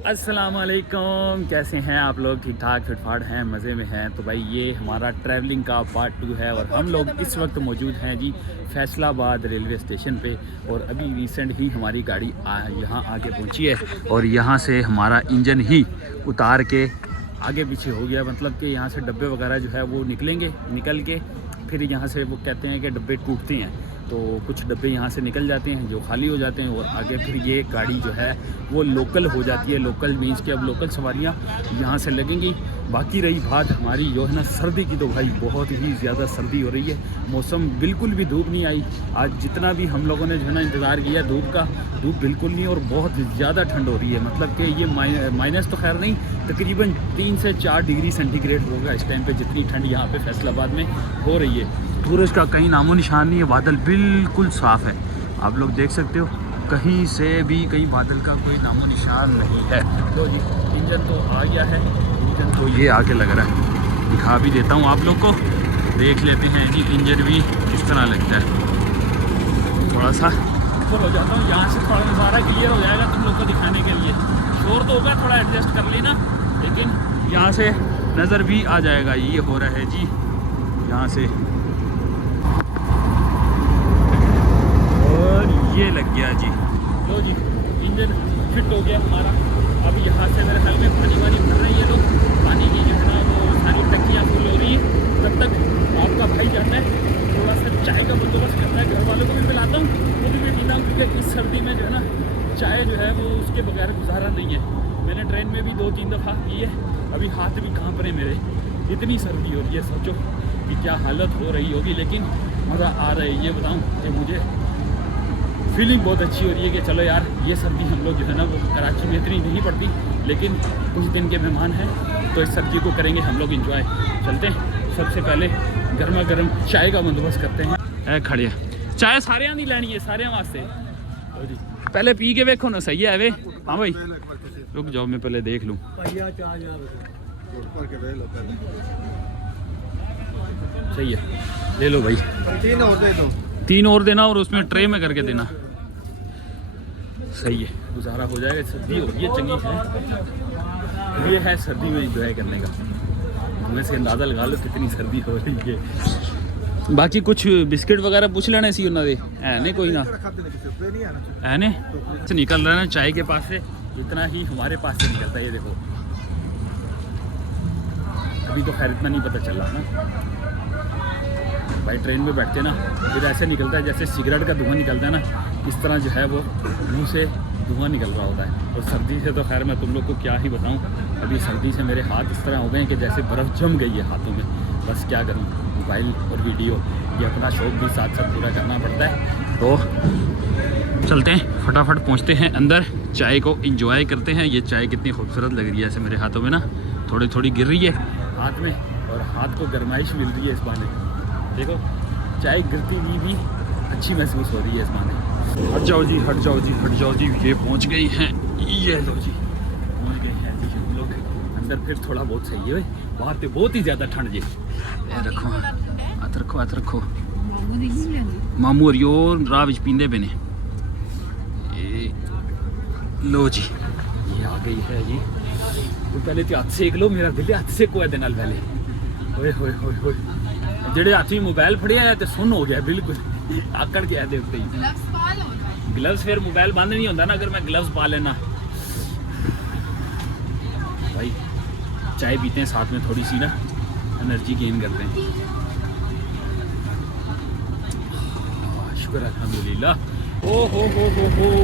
अस्सलामुअलैकुम, कैसे हैं आप लोग? ठीक ठाक फिटफाट हैं, मज़े में हैं? तो भाई ये हमारा ट्रैवलिंग का पार्ट 2 है और हम लोग इस वक्त मौजूद हैं जी फैसलाबाद रेलवे स्टेशन पे। और अभी रिसेंट ही हमारी गाड़ी यहाँ आके पहुँची है और यहाँ से हमारा इंजन ही उतार के आगे पीछे हो गया। मतलब कि यहाँ से डब्बे वगैरह जो है वो निकल के फिर यहाँ से वो कहते हैं कि डब्बे टूटते हैं, तो कुछ डब्बे यहाँ से निकल जाते हैं जो खाली हो जाते हैं और आगे फिर ये गाड़ी जो है वो लोकल हो जाती है। लोकल मीन्स कि अब लोकल सवारियाँ यहाँ से लगेंगी। बाकी रही बात हमारी जो है ना सर्दी की, तो भाई बहुत ही ज़्यादा सर्दी हो रही है। मौसम बिल्कुल भी धूप नहीं आई आज, जितना भी हम लोगों ने जो है ना इंतज़ार किया धूप का, धूप बिल्कुल नहीं और बहुत ज़्यादा ठंड हो रही है। मतलब कि ये माइनस तो खैर नहीं, तकरीबन 3 से 4 डिग्री सेंटीग्रेड होगा इस टाइम पे, जितनी ठंड यहाँ पे फैसलाबाद में हो रही है। सूरज का कहीं नामो निशान नहीं है, बादल बिल्कुल साफ़ है, आप लोग देख सकते हो, कहीं से भी कहीं बादल का कोई नामो निशान नहीं है। तो जी इंजन तो आ गया है, इंजन तो ये आके लग रहा है, दिखा भी देता हूँ आप लोग को, देख लेते हैं जी इंजन भी किस तरह लगता है। थोड़ा सा ऊपर हो जाता हूँ, यहाँ से थोड़ा नज़ारा क्लियर हो जाएगा तुम लोग को दिखाने के लिए। शोर तो होगा, थोड़ा एडजस्ट कर लेना, लेकिन यहाँ से नज़र भी आ जाएगा। ये हो रहा है जी यहाँ से, ये लग गया जी। लो जी इंजन फिट हो गया हमारा। अब यहाँ से मेरे ख्याल में पानी वानी भर रही है, तो पानी की जो है ना वो सारी टंकियाँ फुल हो रही है। तब तक आपका भाई जाता है थोड़ा सा चाय का बंदोबस्त करता है, घर वालों को भी पिलाता हूँ, खुद भी पीता हूँ, क्योंकि इस सर्दी में जो है ना चाय जो है वो उसके बगैर गुजारा नहीं है। मैंने ट्रेन में भी 2-3 दफ़ा की है, अभी हाथ भी काँप रहे मेरे, इतनी सर्दी हो रही है। सोचो कि क्या हालत हो रही होगी, लेकिन मज़ा आ रहा है। ये बताऊँ कि मुझे फीलिंग बहुत अच्छी हो रही है कि चलो यार ये सर्दी हम लोग जो है ना वो कराची में इतनी नहीं पड़ती, लेकिन कुछ दिन के मेहमान हैं तो इस सर्दी को करेंगे हम लोग इंजॉय। चलते हैं, सबसे पहले गर्मा गर्म चाय का बंदोबस्त करते हैं। खड़े चाय सारे नहीं लेनी है, सारे वास्ते पहले पी के देखो ना, सही है वे? हाँ भाई रुक जाओ, मैं पहले देख लूँ। सही है, ले लो भाई, 3 और देना और उसमें ट्रे में करके देना। सही है, गुजारा हो जाएगा। सर्दी हो रही है चंगी है, ये है सर्दी में इंजॉय करने का। तुम्हें से अंदाज़ा लगा लो कितनी सर्दी हो रही है। बाकी कुछ बिस्किट वगैरह पूछ लेने सी उन्होंने है ने, कोई ना है ने से निकल रहा है ना चाय के पास से, जितना ही हमारे पास से निकलता है। ये देखो अभी तो खैर इतना नहीं पता चल रहा ना भाई, ट्रेन में बैठते ना फिर ऐसे निकलता है जैसे सिगरेट का धुआं निकलता है ना, इस तरह जो है वो मुंह से धुआं निकल रहा होता है। और सर्दी से तो खैर मैं तुम लोग को क्या ही बताऊं, अभी सर्दी से मेरे हाथ इस तरह हो गए हैं कि जैसे बर्फ़ जम गई है हाथों में। बस क्या करूं, मोबाइल और वीडियो ये अपना शौक़ भी साथ साथ पूरा करना पड़ता है। तो चलते हैं, फटाफट पहुँचते हैं अंदर, चाय को इंजॉय करते हैं। ये चाय कितनी खूबसूरत लग रही है ऐसे मेरे हाथों में ना, थोड़ी थोड़ी गिर रही है हाथ में और हाथ को गर्माइश मिल रही है इस बहाने। देखो चाय गिरती हुई भी अच्छी महसूस हो रही है इस माने। हट जाओ जी, हट जाओ जी, हट जाओ जी, ये पहुंच गई हैं, ये लो जी पहुंच गए हैं जी हम लोग अंदर। फिर थोड़ा बहुत सही है भाई, बाहर पे बहुत ही ज़्यादा ठंड जी। रखो हाथ रखो, हाथ रखो, मामू और यो राह विच पींदे पे ने। लो जी ये आ गई है जी। तो पहले तो हाथ सेक लो, मेरा दिल हाथ से को है देना पहले। ओए होए होए होए, जेड़े हाथी मोबाइल फड़िया है तो सुन हो गया बिल्कुल, आकड़ गया देखते ही। ग्लव्स फिर मोबाइल बंद नहीं होता ना अगर मैं ग्लव्स पा लेना। भाई चाय पीते हैं साथ में, थोड़ी सी ना एनर्जी गेन करते हैं। शुक्र अल्हम्दुलिल्लाह। ओ हो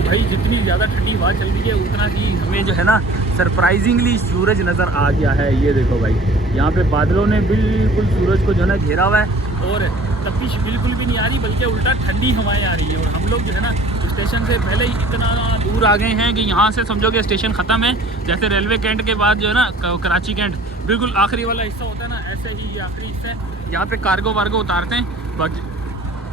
भाई, जितनी ज़्यादा ठंडी हवा चल रही है उतना ही हमें जो है ना सरप्राइजिंगली सूरज नज़र आ गया है। ये देखो भाई, यहाँ पे बादलों ने बिल्कुल सूरज को जो है ना घेरा हुआ है और तपिश बिल्कुल भी नहीं आ रही, बल्कि उल्टा ठंडी हवाएं आ रही हैं। और हम लोग जो है ना स्टेशन से पहले ही इतना दूर आ गए हैं कि यहाँ से समझो कि स्टेशन ख़त्म है। जैसे रेलवे कैंट के बाद जो है ना कराची कैंट बिल्कुल आखिरी वाला हिस्सा होता है ना, ऐसे ही ये आखिरी हिस्सा है। यहाँ पे कार्गो वार्गो उतारते हैं, बाकी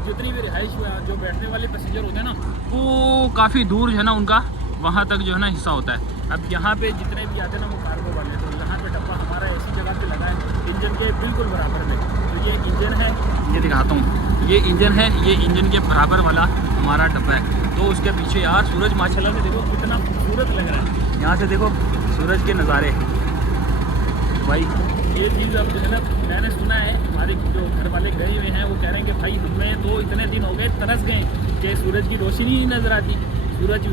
जितनी भी रिहाइश जो बैठने वाले पैसेंजर होते हैं ना वो काफ़ी दूर जो है ना उनका वहाँ तक जो है ना हिस्सा होता है। अब यहाँ पे जितने भी आते हैं ना वो कार्गो वाले, तो यहाँ पे डब्बा हमारा ऐसी जगह पे लगा है इंजन के बिल्कुल बराबर में। तो ये इंजन है, ये दिखाता हूँ, ये इंजन है, ये इंजन के बराबर वाला हमारा डब्बा है। तो उसके पीछे यार सूरज माशाल्लाह से देखो कितना खूबसूरत लग रहा है। यहाँ से देखो सूरज के नज़ारे। भाई ये चीज़ अब जो है ना, मैंने सुना है हमारे जो घर वाले गए हुए हैं वो कह रहे हैं कि भाई हमें तो इतने दिन हो गए, तरस गए कि सूरज की रोशनी ही नज़र आती। सूरज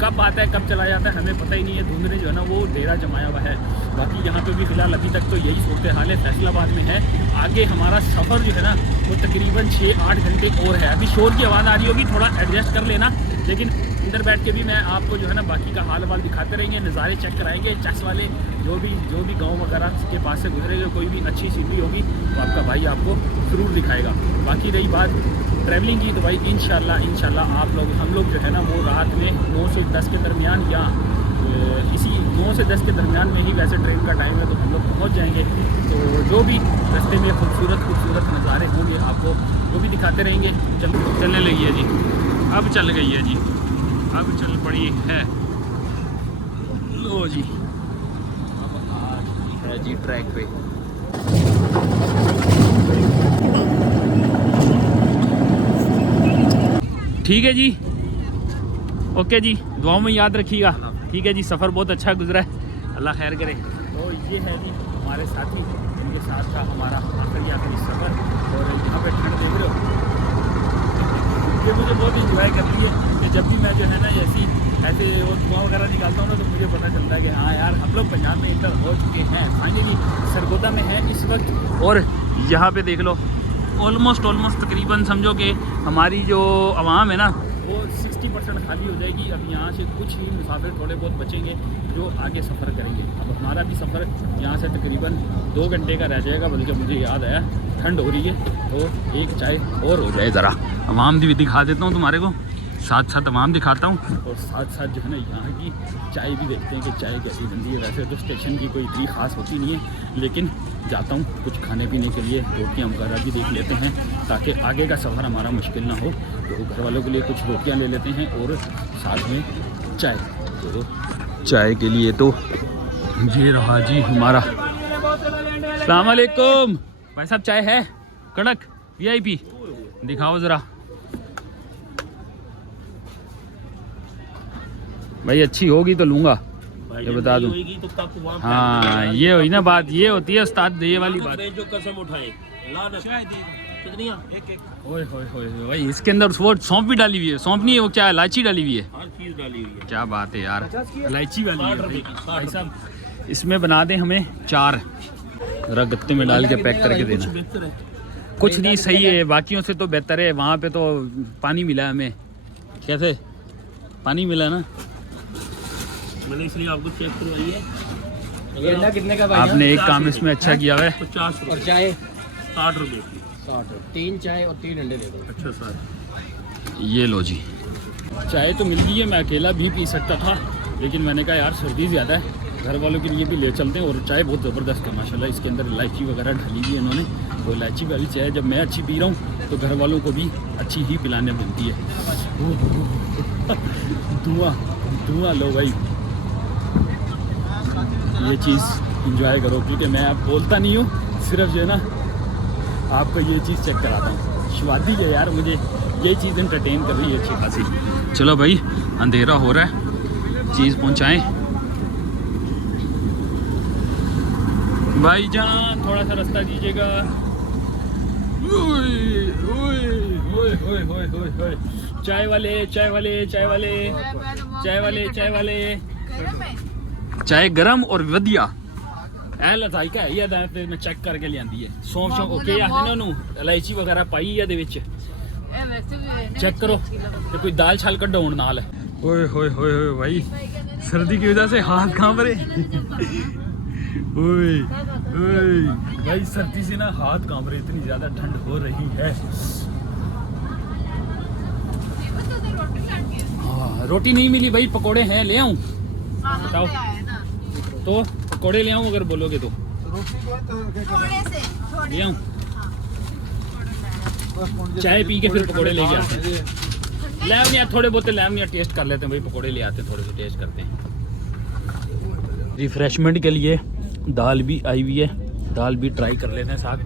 कब आता है कब चला जाता है हमें पता ही नहीं है। धुंध ने जो है ना वो डेरा जमाया हुआ है। बाकी यहाँ पे भी फ़िलहाल अभी तक तो यही सूरत हाल है, फैसलाबाद में है। आगे हमारा सफ़र जो है ना वो तकरीबन 6-8 घंटे और है। अभी शोर की आवाज़ आ रही होगी, थोड़ा एडजस्ट कर लेना, लेकिन इधर बैठ के भी मैं आपको जो है ना बाकी का हाल वाल दिखाते रहेंगे, नज़ारे चेक कराएंगे। चस वाले जो भी गांव वगैरह के पास से गुजरेगा, कोई भी अच्छी सीनरी होगी तो आपका भाई आपको ज़रूर दिखाएगा। बाकी रही बात ट्रैवलिंग की, तो भाई इंशाल्लाह हम लोग जो है ना वो रात में 9 से 10 के दरमियान या इसी 9 से 10 के दरमियान में ही वैसे ट्रेन का टाइम है, तो हम लोग पहुँच जाएंगे। तो जो भी रास्ते में खूबसूरत नज़ारे होंगे आपको वो भी दिखाते रहेंगे। चलने लगी है जी, अब चल गई है जी, अब चल पड़ी है। लो जी, अब आज है जी ट्रैक पे। ठीक है जी, ओके जी, दुआओं में याद रखिएगा। ठीक है जी, सफ़र बहुत अच्छा गुजरा है, अल्लाह खैर करे। तो ये है जी हमारे साथी, उनके साथ का हमारा आखिरी सफ़र। और यहाँ पे ठंड देख रहे हो, ये मुझे बहुत इंजॉय करती है कि जब भी मैं जो है ना ऐसे वो धुआं वगैरह निकालता हूँ ना, तो मुझे पता चलता है कि हाँ यार हम लोग पंजाब में इंटर हो चुके हैं। फाइनली सरगोदा में है इस वक्त। और यहाँ पे देख लो ऑलमोस्ट तकरीबन समझो कि हमारी जो आवाम है ना वो 60% खाली हो जाएगी। अब यहाँ से कुछ ही मुसाफिर थोड़े बहुत बचेंगे जो आगे सफ़र करेंगे। अब हमारा भी सफ़र यहाँ से तकरीबन 2 घंटे का रह जाएगा। बल्कि मुझे याद आया ठंड हो रही है तो एक चाय और हो जाए। ज़रा आवाम भी दिखा देता हूँ तुम्हारे को, साथ आवाम दिखाता हूँ और साथ जो है ना यहाँ की चाय भी देखते हैं कि चाय कैसी बनती है। वैसे तो स्टेशन की कोई इतनी ख़ास होती नहीं है, लेकिन जाता हूँ कुछ खाने पीने के लिए, रोटियाँ वगैरह भी देख लेते हैं ताकि आगे का सफ़र हमारा मुश्किल ना हो। तो घर वालों के लिए कुछ रोटियाँ ले लेते हैं और साथ में चाय। तो चाय के लिए तो ये रहा जी हमारा। अस्सलाम वालेकुम भाई साहब, चाय है कड़क VIP? दिखाओ ज़रा भाई, अच्छी होगी तो लूँगा, ये बता दूँ। तो हाँ ये हुई ना बात, ये होती है उस्ताद ये वाली बात। जो कसम उठाए ओए भाई, इसके अंदर वो सौंफ भी डाली हुई है। सौंफ नहीं है वो, क्या इलायची डाली हुई है, हर चीज़ डाली हुई है। क्या बात है यार, इलायची वाली है भाई साहब। इसमें बना दें हमें 4, ज़रा गत्ते में डाल के पैक करके देना। कुछ नहीं, सही है, बाकियों से तो बेहतर है। वहाँ पे तो पानी मिला है हमें। कैसे पानी मिला ना, मैंने इसलिए आपको चेक करवाई है। कितने का भाई? आपने एक काम इसमें अच्छा किया है। 50 और चाय 60 रुपये। 60, 3 चाय और 3 अंडे दे दो। अच्छा सर, ये लो जी। चाय तो मिल गई है, मैं अकेला भी पी सकता था, लेकिन मैंने कहा यार सर्दी ज़्यादा है, घर वालों के लिए भी ले चलते हैं। और चाय बहुत ज़बरदस्त है माशाल्लाह, इसके अंदर इलायची वगैरह डाली हुई है इन्होंने। तो इलायची वाली चाय जब मैं अच्छी पी रहा हूँ तो घर वालों को भी अच्छी ही पिलाने बनती है। धुआं लो भाई, ये चीज़ इंजॉय करो, क्योंकि मैं अब बोलता नहीं हूँ, सिर्फ जो है ना आपको ये चीज़ चेक कराता हूँ। स्वादी है यार, मुझे ये चीज़ एंटरटेन कर रही है अच्छी खासी। चलो भाई अंधेरा हो रहा है, चीज़ पहुँचाएँ भाई जान, थोड़ा सा रास्ता दीजिएगा। चाय वाले चाय गरम और वधिया का है। मैं चेक करके लियांदी है। सौंफ ओके आखने ना, इलायची वगैरह पाई है विच, चेक करो। तो कोई दाल छाल कड्डो हुण नाल। ओए होए होए भाई, सर्दी की वजह से हाथ कांप रहे। ओए भाई सर्दी से ना हाथ कांप रहे, इतनी ज़्यादा ठंड हो रही है। हाँ रोटी नहीं मिली भाई, पकोड़े हैं, ले आऊँ? बताओ तो पकोड़े ले आऊँ अगर बोलोगे तो? ले आऊँ? चाय पी के फिर पकोड़े लेके आते हैं। लैम या थोड़े बहुत लैम या टेस्ट कर लेते हैं भाई, पकोड़े ले आते हैं, थोड़े से टेस्ट करते हैं। रिफ्रेशमेंट के लिए दाल भी आई हुई है, दाल भी ट्राई कर लेते हैं साथ।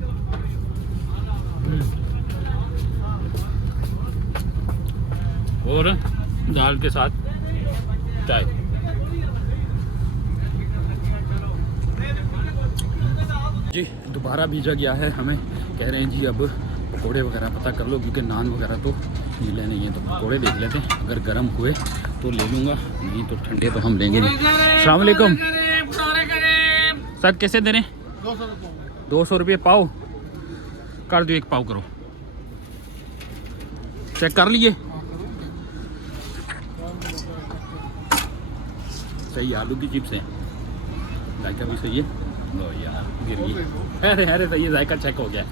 और दाल के साथ चाय। जी दोबारा भेजा गया है हमें, कह रहे हैं जी अब पकोड़े वगैरह पता कर लो, क्योंकि नान वगैरह तो मिले नहीं है। तो पकोड़े देख लेते हैं, अगर गर्म हुए तो ले लूँगा, नहीं तो ठंडे तो हम लेंगे नहीं। अस्सलाम वालेकुम सर, कैसे दे रहे हैं? 200 रुपये पाव कर दो, एक पाव करो। चेक कर लिए? सही, आलू की चिप्स हैं, जायका भी सही है। लो यार गिर गई, अरे अरे सही है, जायका चेक हो गया।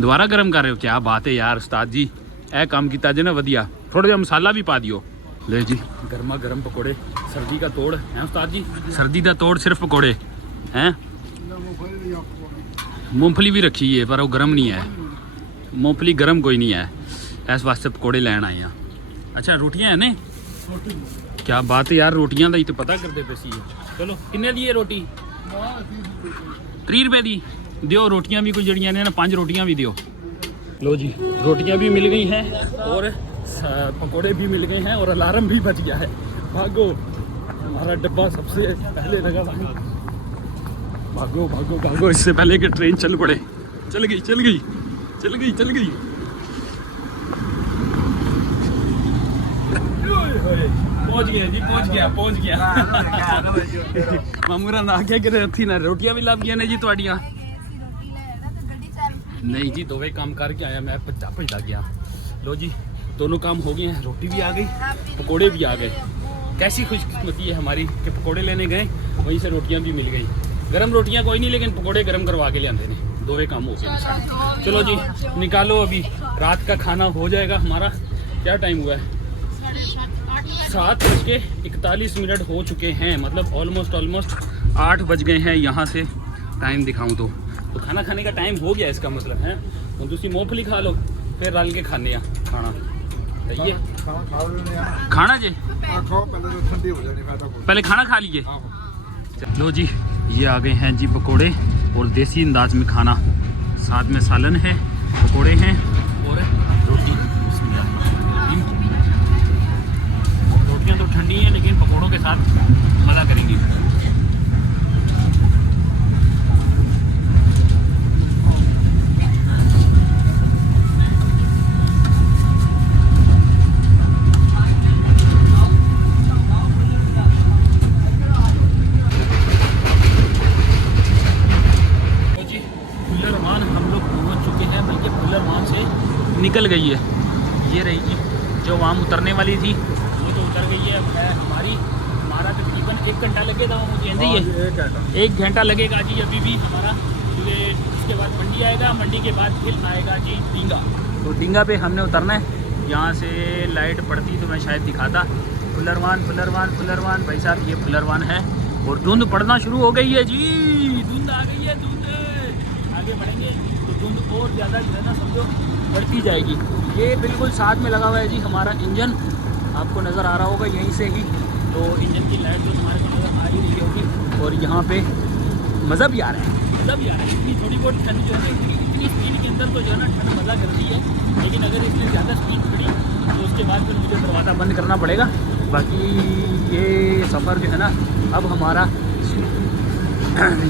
दोबारा गर्म कर रहे हो? क्या बात है यार उस्ताद जी, ए काम किया जे ना वधिया, थोड़ा जिहा मसाला भी पा दियो। ले जी गर्मा गर्म पकोड़े, सर्दी का तोड़ है उस्ताद जी, सर्दी का तोड़ सिर्फ पकोड़े हैं। मूंगफली भी रखी है पर वो गर्म नहीं है, मूंगफली गर्म कोई नहीं है, इस वास्ते पकोड़े लैन आए हैं। अच्छा रोटियां है ने? क्या बात है यार, रोटियां का ही तो पता करते पे सी। चलो किन्ने दी है रोटी? 30 रुपए दी दियो। रोटियां भी कुछ जड़ियां ने ना, 5 रोटियां भी दियो। लो जी रोटियां भी मिल गई हैं और पकोड़े भी मिल गए हैं और अलार्म भी बच गया है। भागो, हमारा डब्बा सबसे पहले लगा था। भागो भागो भागो, इससे पहले कि ट्रेन चल पड़े। चल गई चल गई चल गई चल गई। पहुंच गया जी, पहुंच गया मामूरा ना क्या करे थी ना, रोटियां भी लग गया ने जी ਤੁਹਾਡੀਆਂ। नहीं जी दोवे काम करके आया मैं, भजा गया। लो जी दोनों काम हो गए हैं, रोटी भी आ गई, पकोड़े भी आ गए। कैसी खुशकिस्मती है हमारी कि पकोड़े लेने गए वहीं से रोटियां भी मिल गई। गरम रोटियां कोई नहीं, लेकिन पकोड़े गरम करवा के ले आते हैं। दोवे काम हो गए। चलो जी निकालो, अभी रात का खाना हो जाएगा हमारा। क्या टाइम हुआ है? 7:41 हो चुके हैं, मतलब ऑलमोस्ट 8 बज गए हैं। यहाँ से टाइम दिखाऊं तो खाना खाने का टाइम हो गया, इसका मतलब है। तो तुसी मूंगफली खा लो, फिर रल के खाने खाना। सही है खाना जी, पहले खाना खा लीजिए। लो जी ये आ गए हैं जी पकोड़े, और देसी अंदाज में खाना, साथ में सालन है, पकोड़े हैं और रोटी। रोटियां तो ठंडी हैं लेकिन पकोड़ों के साथ मज़ा करेंगी। निकल गई है, ये रही जी जो वहाँ उतरने वाली थी वो तो उतर गई है। हमारा तकरीबन 1 घंटा लगेगा, मुझे ही है 1 घंटा लगेगा जी अभी भी हमारा। उसके बाद मंडी आएगा, मंडी के बाद फिर आएगा जी डींगा। तो डींगा पे हमने उतरना है। यहाँ से लाइट पड़ती तो मैं शायद दिखाता। फुलरवान भाई साहब, ये फुलरवान है और धुंध पड़ना शुरू हो गई है जी, धुंध आ गई है। धुंध आगे बढ़ेंगे तो धुंध और ज़्यादा जो है ना समझो बढ़ती जाएगी। ये बिल्कुल साथ में लगा हुआ है जी हमारा इंजन, आपको नज़र आ रहा होगा यहीं से ही। तो इंजन की लाइट तो हमारे को नज़र आ ही रही होगी, और यहाँ पे मज़ा भी आ रहा है, इतनी थोड़ी बहुत ठंड जो है, इतनी स्पीड के अंदर तो जो है ना ठंड मज़ा कर रही है। लेकिन अगर इसमें ज़्यादा स्पीड पड़ी तो उसके बाद फिर मुझे दरवाज़ा बंद करना पड़ेगा। बाकी ये सफ़र जो है ना अब हमारा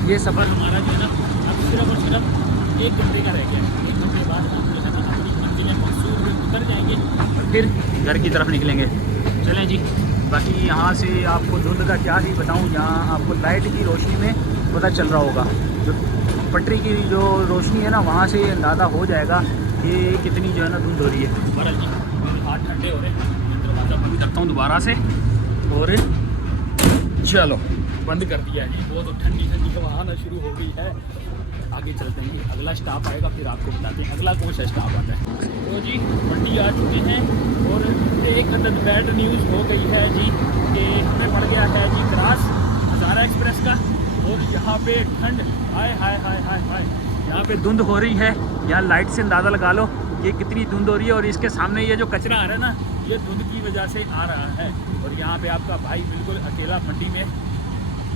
ये सफ़र हमारा जो है ना अब सिर्फ और सिर्फ 1 घंटे का रह गया है। 1 घंटे बाद हम जो है ना अपनी मंजिलें मकसूद में उतर जाएंगे और फिर घर की तरफ निकलेंगे। चलें जी, बाकी यहाँ से आपको धुंध का क्या ही बताऊँ, यहाँ आपको लाइट की रोशनी में पता चल रहा होगा। जो पटरी की जो रोशनी है ना वहाँ से अंदाज़ा हो जाएगा कि कितनी जो है ना धुंध हो रही है। बरल जी हाथ ठंडे हो रहे हैं, दरवाज़ा बंद करता हूँ दोबारा से, और चलो बंद कर दिया जी। वो तो ठंडी हवा आना शुरू हो गई है। आगे चलते हैं, अगला स्टॉप आएगा फिर आपको बताते हैं अगला कौन सा स्टॉप आता है। तो जी मंडी आ चुके हैं और एक बैड न्यूज़ हो गई है जी कि हमें पड़ गया है जी क्रॉस हज़ारा एक्सप्रेस का, और यहाँ पे ठंड हाय हाय हाय हाय हाय, यहाँ पे धुंध हो रही है। यहाँ लाइट से अंदाज़ा लगा लो कि कितनी धुंध हो रही है, और इसके सामने ये जो कचरा आ रहा है ना ये धुंध की वजह से आ रहा है। और यहाँ पे आपका भाई बिल्कुल अकेला मंडी में,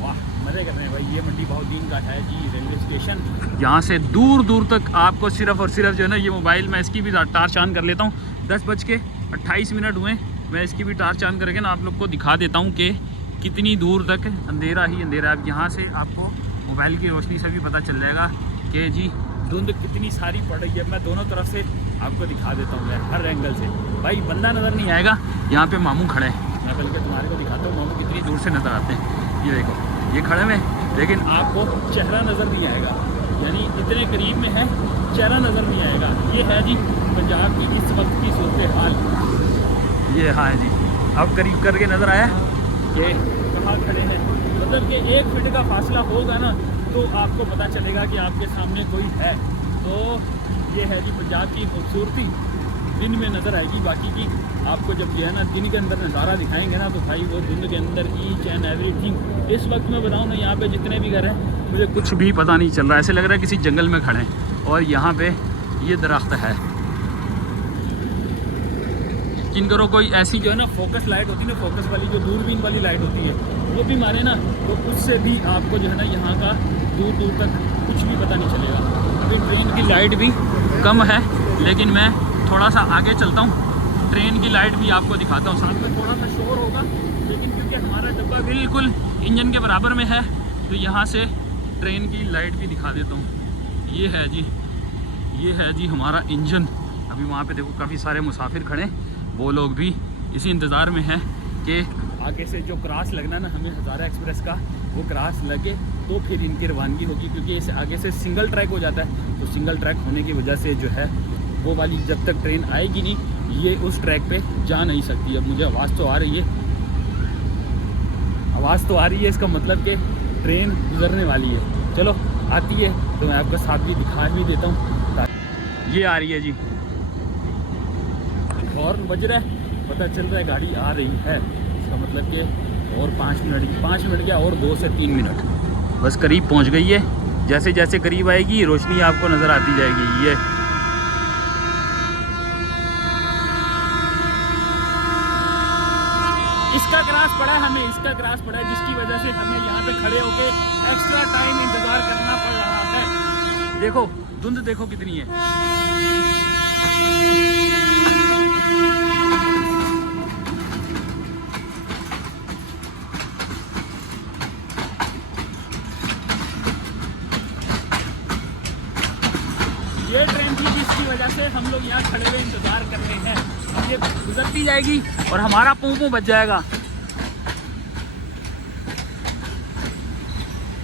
वाह मज़े कर रहे हैं भाई। ये मंडी बहुत दिन का है जी, रेलवे स्टेशन। यहाँ से दूर दूर तक आपको सिर्फ और सिर्फ जो है ना ये मोबाइल, मैं इसकी भी टार्च ऑन कर लेता हूँ। 10:28 हुए, मैं इसकी भी टार्च ऑन करके ना आप लोग को दिखा देता हूँ कि कितनी दूर तक अंधेरा ही अंधेरा है। अब यहाँ से आपको मोबाइल की रोशनी से भी पता चल जाएगा कि जी धुंध कितनी सारी पड़ रही है। मैं दोनों तरफ से आपको दिखा देता हूँ, मैं हर एंगल से। भाई बंदा नज़र नहीं आएगा, यहाँ पे मामू खड़े हैं, मैं बल्कि तुम्हारे को दिखाता हूँ मामू कितनी दूर से नज़र आते हैं। ये देखो ये खड़े में, लेकिन आपको चेहरा नज़र नहीं आएगा, यानी इतने करीब में है चेहरा नज़र नहीं आएगा। ये है जी पंजाब की इस वक्त की सूरत हाल। ये हाँ जी, अब करीब करके नज़र आया कि कहाँ खड़े हैं। मतलब कि 1 फीट का फासला होगा ना तो आपको पता चलेगा कि आपके सामने कोई है। तो ये है जी पंजाब की खूबसूरती, दिन में नज़र आएगी। बाकी की आपको जब जो है ना दिन के अंदर नज़ारा दिखाएंगे ना तो भाई वो दिन के अंदर ईच एंड एवरीथिंग। इस वक्त मैं बताऊँ ना, यहाँ पे जितने भी घर हैं मुझे कुछ भी पता नहीं चल रहा, ऐसे लग रहा है किसी जंगल में खड़े हैं। और यहाँ पे ये दरख्त है, यकीन करो कोई ऐसी जो है ना फोकस लाइट होती है ना, फोकस वाली जो दूरबीन वाली लाइट होती है, वो भी मारे ना तो उससे भी आपको जो है ना यहाँ का दूर दूर तक कुछ भी पता नहीं चलेगा। अभी ट्रेन की लाइट भी कम है, लेकिन मैं थोड़ा सा आगे चलता हूँ, ट्रेन की लाइट भी आपको दिखाता हूँ। साथ में थोड़ा सा शोर होगा, लेकिन क्योंकि हमारा डब्बा बिल्कुल इंजन के बराबर में है तो यहाँ से ट्रेन की लाइट भी दिखा देता हूँ। ये है जी, ये है जी हमारा इंजन। अभी वहाँ पे देखो काफ़ी सारे मुसाफिर खड़े, वो लोग भी इसी इंतज़ार में हैं कि आगे से जो क्रॉस लगना ना हमें हज़ारा एक्सप्रेस का, वो क्रॉस लगे तो फिर इनकी रवानगी होगी। क्योंकि इस आगे से सिंगल ट्रैक हो जाता है, तो सिंगल ट्रैक होने की वजह से जो है वो वाली जब तक ट्रेन आएगी नहीं, ये उस ट्रैक पे जा नहीं सकती। अब मुझे आवाज़ तो आ रही है, आवाज़ तो आ रही है, इसका मतलब कि ट्रेन गुजरने वाली है। चलो आती है तो मैं आपका साथ भी दिखा भी देता हूँ। ये आ रही है जी, हॉर्न बज रहा है, पता चल रहा है गाड़ी आ रही है। इसका मतलब कि और 5 मिनट क्या, और 2 से 3 मिनट बस करीब पहुंच गई है। जैसे जैसे करीब आएगी रोशनी आपको नज़र आती जाएगी। ये इसका क्रॉस पड़ा है, हमें इसका क्रॉस पड़ा है, जिसकी वजह से हमें यहाँ पे खड़े होके एक्स्ट्रा टाइम इंतज़ार करना पड़ रहा है। देखो धुंध देखो कितनी है। ये ट्रेन थी जिसकी वजह से हम लोग यहाँ खड़े हुए इंतज़ार कर रहे हैं। अब ये गुजरती जाएगी और हमारा पूं बच जाएगा।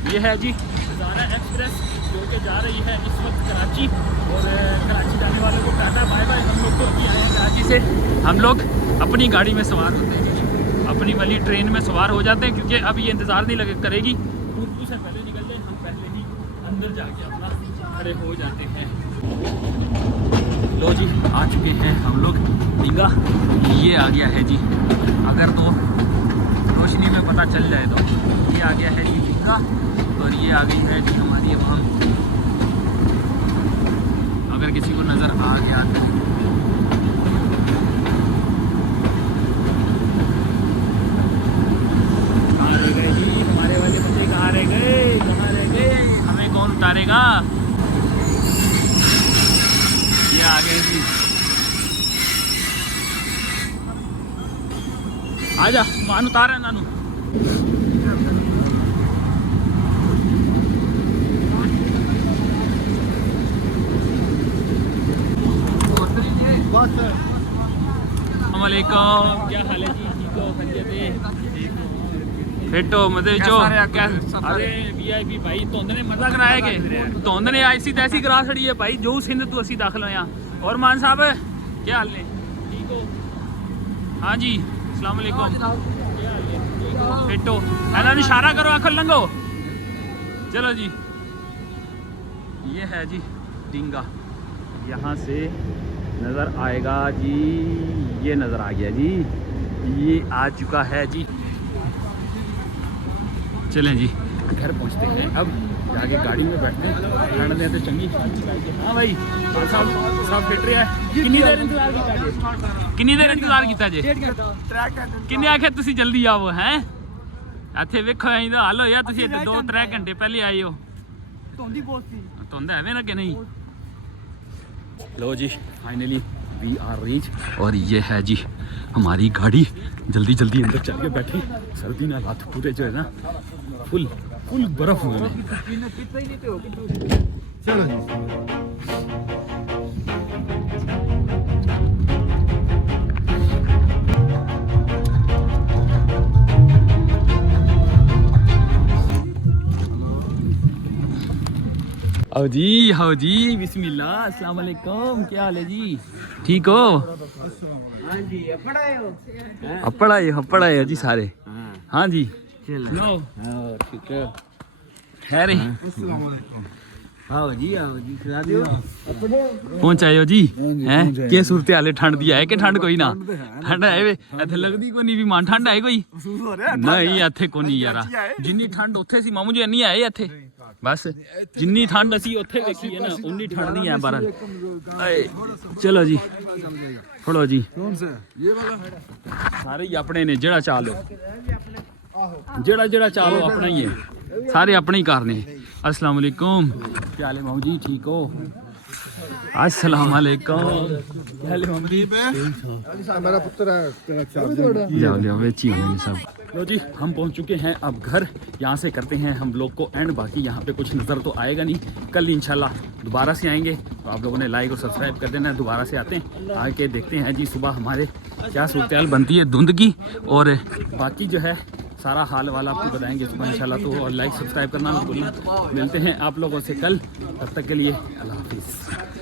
ये है जी हज़ारा एक्सप्रेस जो कि जा रही है इस वक्त कराची, और कराची जाने वालों को टाटा बाय बाय। हम लोग तो अभी आए हैं कराची से, हम लोग अपनी गाड़ी में सवार होते हैं, अपनी वाली ट्रेन में सवार हो जाते हैं, क्योंकि अब ये इंतज़ार नहीं लगे करेगी। पूर्व से पहले निकल जाए, हम पहले ही अंदर जाके अपना खड़े हो जाते हैं। लो जी आ चुके हैं हम लोग डींगा, ये आ गया है जी। अगर तो रोशनी में पता चल जाए तो ये आ गया है जी डींगा, और ये आ गई है जी हमारी अब हम, अगर किसी को नज़र आ गया तो। कहाँ रह गए जी हमारे वाले बच्चे, कहाँ रह गए, कहाँ रह गए, हमें कौन उतारेगा। ये आ गए जी, आजा मान उतारे नानू। अस्सलामुअलैकुम, क्या हाल है जी, ठीक हो, खैरियत है, फिट हो, मजे चो। अरे वीआईपी भाई धुंध ने मजा कराया के, धुंध ने ऐसी तैसी करा छड़ी है भाई, जो सिंध तू असी दाखिल होया। और मान साहब क्या हाल है, ठीक हो? हाँ जी अस्सलामुअलैकुम, फिट हो? ऐलान इशारा करो, आखिर लंघो। चलो जी, ये है जी डींगा, यहाँ से नज़र आएगा जी, ये नज़र आ गया जी, ये आ चुका है जी। चलें जी घर पहुँचते हैं, अब जाके गाड़ी में बैठते हैं, ठंड दें तो चंगी। हाँ भाई सब फिट रहा है। कितनी देर इंतजार किया जी, कितनी देर इंतजार किया जी, किन्ने आखे तुसी जल्दी आओ हैं। ਇੱਥੇ ਵੇਖੋ ਐਂ ਦਾ ਹਾਲ ਹੋਇਆ, ਤੁਸੀਂ 2-3 घंटे पहले आए हो। धुंध है ना कि नहीं। लो जी फाइनली वी आर रीच, और ये है जी हमारी गाड़ी। जल्दी जल्दी अंदर चल के बैठी, सर्दी ना हाथ पूरे जो है ना फुल फुल बर्फ हुई है। चलो जी। आओ जी बिस्मिल्लाह, अस्सलाम वालेकुम, क्या हाल है जी, ठीक हो? हाँ जी हप्पड़ आए हो जी सारे। हाँ जी नो खैर आओ जी खिला दियो पहुंच आए हो जी हैं? क्या सूरत हाल है? ठंड दी है कि ठंड कोई ना? ठंड है वे इत्थे लगदी कोई नहीं भी मान ठंड है कोई नहीं इत्थे कोई नहीं यार, जिन्नी ठंड उत्थे सी मामू जी नहीं आए इत्थे, बस जिन्नी ठंड असी उत्थे देखी है ना उन्नी ठंड नहीं है बाहर। चलो जी फड़ो जी, सारे ही अपने ने, जेड़ा चालो जेड़ा चालो अपना ही है, सारे अपने ही करने। अस्सलाम वालेकुम, क्या हाल है मामू जी, ठीक हो? अस्सलाम वालेकुम, क्या हाल है मामू जी? मेरा पुत्र है जाओ बेची होंगे सब। लो जी हम पहुंच चुके हैं अब घर, यहाँ से करते हैं हम लोग को एंड। बाकी यहाँ पे कुछ नज़र तो आएगा नहीं, कल इंशाल्लाह दोबारा से आएंगे, तो आप लोगों ने लाइक और सब्सक्राइब कर देना। दोबारा से आते हैं, आके देखते हैं जी सुबह हमारे क्या सूरत हाल बनती है धुंध की, और बाकी जो है सारा हाल वाला आपको बताएंगे सुबह इंशाल्लाह। तो और लाइक सब्सक्राइब करना मत भूलना। मिलते हैं आप लोगों से कल, तब तक के लिए अल्लाह हाफिज़।